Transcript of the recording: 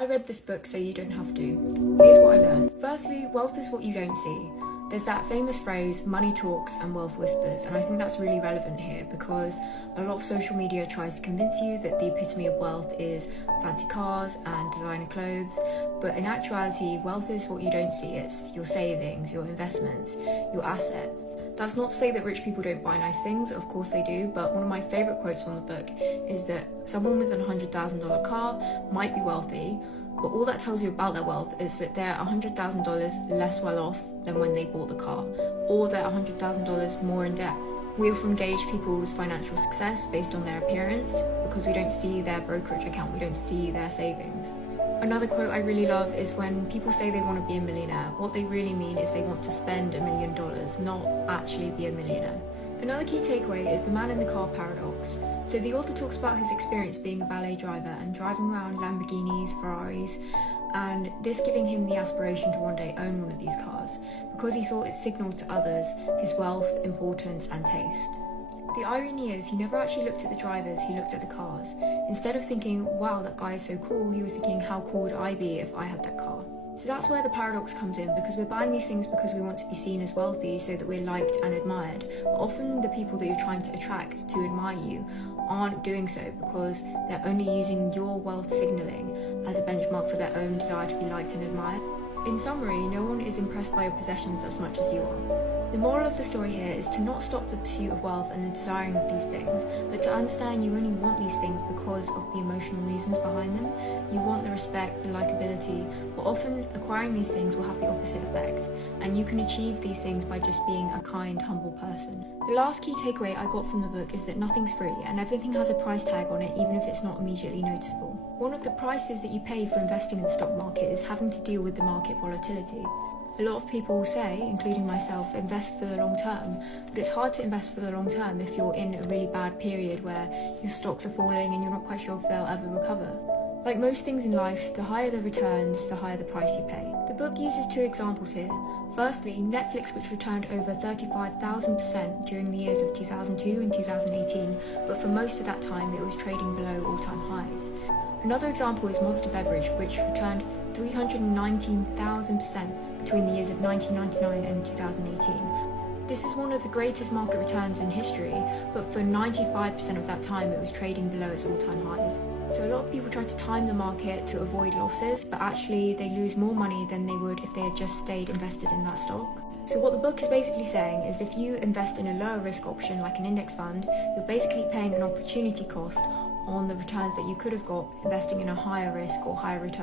I read this book so you don't have to. Here's what I learned. Firstly, wealth is what you don't see. There's that famous phrase, money talks and wealth whispers, and I think that's really relevant here because a lot of social media tries to convince you that the epitome of wealth is fancy cars and designer clothes, but in actuality, wealth is what you don't see. It's your savings, your investments, your assets. That's not to say that rich people don't buy nice things, of course they do, but one of my favourite quotes from the book is that someone with a $100,000 car might be wealthy, but all that tells you about their wealth is that they're $100,000 less well off than when they bought the car, or they're $100,000 more in debt. We often gauge people's financial success based on their appearance because we don't see their brokerage account, we don't see their savings. Another quote I really love is when people say they want to be a millionaire, what they really mean is they want to spend $1 million, not actually be a millionaire. Another key takeaway is the man in the car paradox. So the author talks about his experience being a ballet driver and driving around Lamborghinis, Ferraris, and this giving him the aspiration to one day own one of these cars because he thought it signalled to others his wealth, importance and taste. The irony is he never actually looked at the drivers, he looked at the cars. Instead of thinking, wow, that guy is so cool, he was thinking, how cool would I be if I had that car? So that's where the paradox comes in, because we're buying these things because we want to be seen as wealthy so that we're liked and admired. But often the people that you're trying to attract to admire you aren't doing so because they're only using your wealth signalling as a benchmark for their own desire to be liked and admired. In summary, no one is impressed by your possessions as much as you are. The moral of the story here is to not stop the pursuit of wealth and the desiring of these things, but to understand you only want these things because of the emotional reasons behind them. You want the respect, the likability, but often acquiring these things will have the opposite effect, and you can achieve these things by just being a kind, humble person. The last key takeaway I got from the book is that nothing's free, and everything has a price tag on it, even if it's not immediately noticeable. One of the prices that you pay for investing in the stock market is having to deal with the market volatility. A lot of people say, including myself, invest for the long term, but it's hard to invest for the long term if you're in a really bad period where your stocks are falling and you're not quite sure if they'll ever recover. Like most things in life, the higher the returns, the higher the price you pay. The book uses two examples here. Firstly, Netflix, which returned over 35,000% during the years of 2002 and 2018, but for most of that time it was trading below all-time highs. Another example is Monster Beverage, which returned 319,000% between the years of 1999 and 2018. This is one of the greatest market returns in history, but for 95% of that time it was trading below its all-time highs. So a lot of people try to time the market to avoid losses, but actually they lose more money than they would if they had just stayed invested in that stock. So what the book is basically saying is if you invest in a lower risk option like an index fund, you're basically paying an opportunity cost on the returns that you could have got investing in a higher risk or higher return